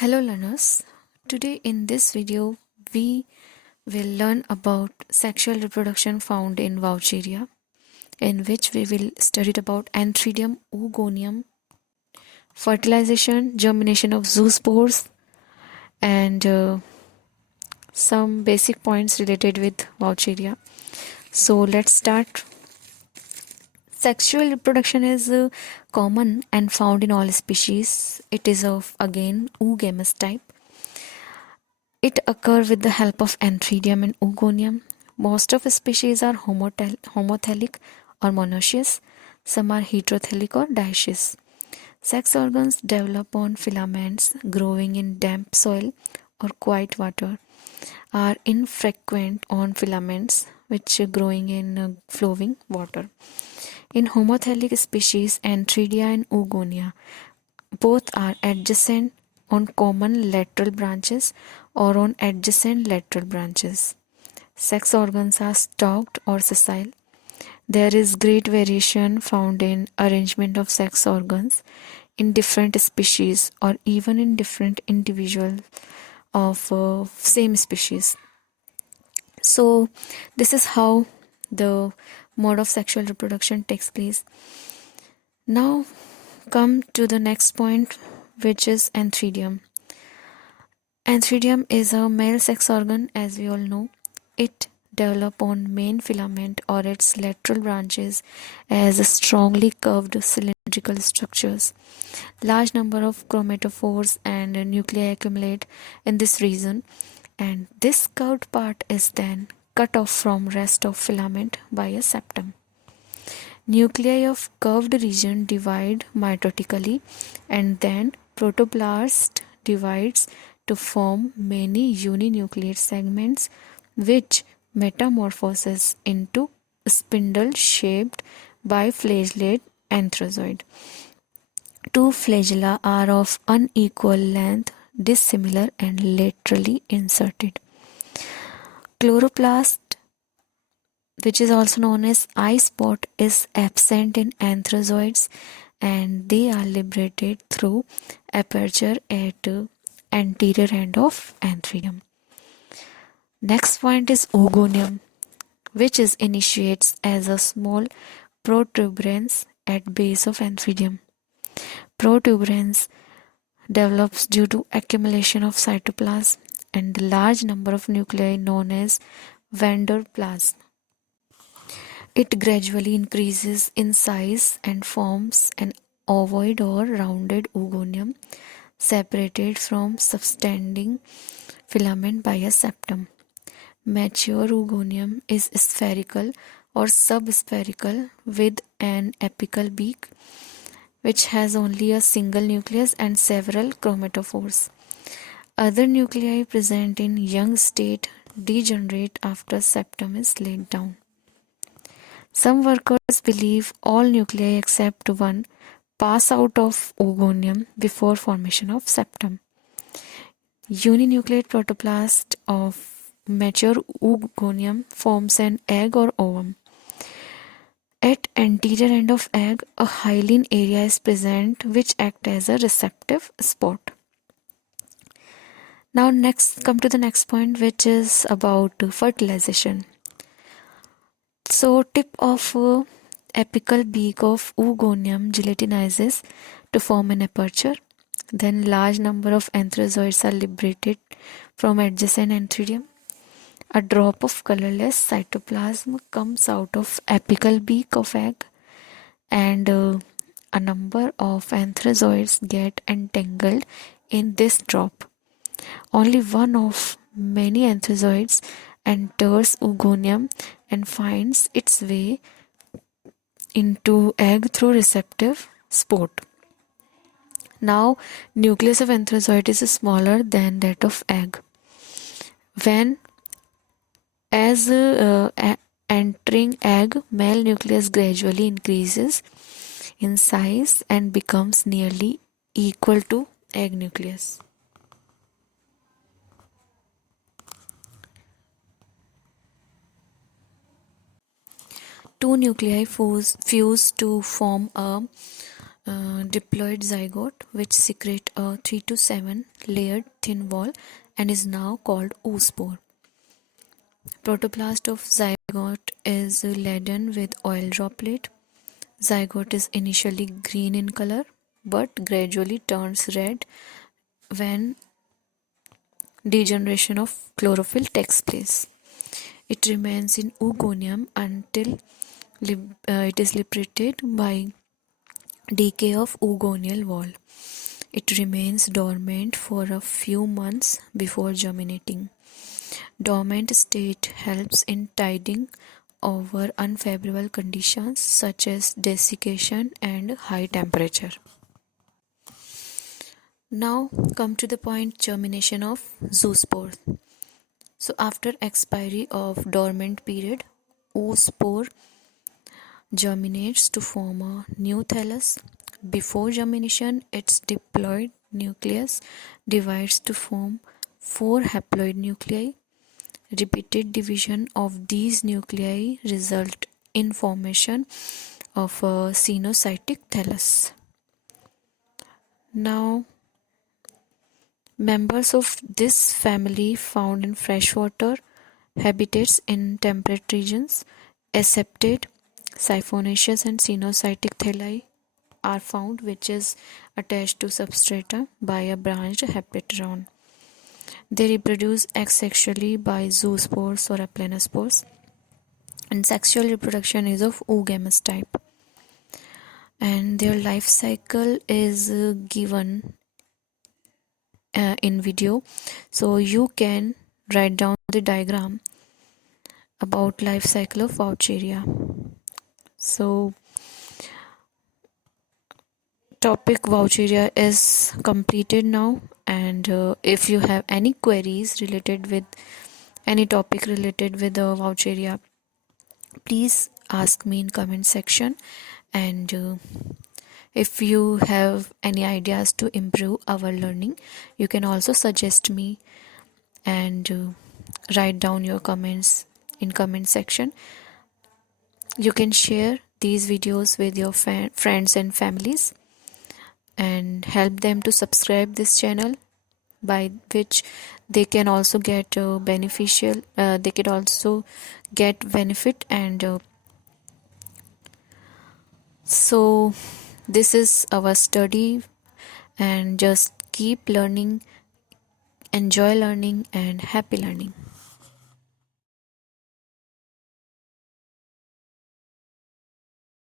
Hello learners, today in this video we will learn about sexual reproduction found in Vaucheria, in which we will study about Anthridium oogonium, fertilization, germination of zoospores, and some basic points related with Vaucheria. So let's start. Sexual reproduction is common and found in all species. It is of again oogamous type. It occurs with the help of Anthridium and Oogonium. Most of species are homothelic or monoecious. Some are heterothelic or dioecious. Sex organs develop on filaments growing in damp soil or quiet water, are infrequent on filaments which are growing in flowing water. In homothelic species, Anthridia and Oogonia, both are adjacent on common lateral branches or on adjacent lateral branches. Sex organs are stalked or sessile. There is great variation found in arrangement of sex organs in different species or even in different individuals of same species. So this is how the mode of sexual reproduction takes place. Now come to the next point, which is Anthridium. Anthridium is a male sex organ, as we all know. It develops on main filament or its lateral branches as strongly curved cylindrical structures. Large number of chromatophores and nuclei accumulate in this region, and this curved part is then cut off from rest of filament by a septum. Nuclei of curved region divide mitotically, and then protoplast divides to form many uninucleate segments which metamorphoses into spindle-shaped biflagellate antherozoid. Two flagella are of unequal length, dissimilar and laterally inserted. Chloroplast, which is also known as eye spot, is absent in antherozoids, and they are liberated through aperture at anterior end of anthridium. Next point is oogonium, which is initiates as a small protuberance at base of anthridium. Protuberance develops due to accumulation of cytoplasm and the large number of nuclei known as vanderplasm. It gradually increases in size and forms an ovoid or rounded oogonium separated from subtending filament by a septum. Mature oogonium is spherical or subspherical with an apical beak which has only a single nucleus and several chromatophores. Other nuclei present in young state degenerate after septum is laid down. Some workers believe all nuclei except one pass out of oogonium before formation of septum. Uninucleate protoplast of mature oogonium forms an egg or ovum. At anterior end of egg, a hyaline area is present which acts as a receptive spot. Now next come to the next point, which is about fertilization. So tip of apical beak of oogonium gelatinizes to form an aperture. Then large number of antherozoids are liberated from adjacent anthridium. A drop of colorless cytoplasm comes out of apical beak of egg, and a number of antherozoids get entangled in this drop. Only one of many antherozoids enters oogonium and finds its way into egg through receptive spot. Now, nucleus of antherozoid is smaller than that of egg. When as entering egg, male nucleus gradually increases in size and becomes nearly equal to egg nucleus. Two nuclei fuse to form a diploid zygote which secrete a 3 to 7 layered thin wall and is now called oospore. Protoplast of zygote is laden with oil droplet. Zygote is initially green in color but gradually turns red when degeneration of chlorophyll takes place. It remains in oogonium until it is liberated by decay of oogonial wall. It remains dormant for a few months before germinating. Dormant state helps in tiding over unfavorable conditions such as desiccation and high temperature. Now come to the point germination of zoospore. So after expiry of dormant period, oospore germinates to form a new thallus. Before germination, its diploid nucleus divides to form 4 haploid nuclei. Repeated division of these nuclei result in formation of a cenocytic thallus. Now, members of this family found in freshwater habitats in temperate regions, accepted siphonaceous and cenocytic thalli are found, which is attached to substrata by a branched heptateron. They reproduce asexually by zoospores or aplanospores, and sexual reproduction is of oogamous type. And their life cycle is given in video, so you can write down the diagram about life cycle of Vaucheria. So topic Vaucheria is completed now, and if you have any queries related with any topic related with the Vaucheria, please ask me in comment section. And if you have any ideas to improve our learning, you can also suggest me and write down your comments in comment section. You can share these videos with your friends and families and help them to subscribe this channel, by which they can also get beneficial they can also get benefit. And so this is our study, and just keep learning, enjoy learning, and happy learning.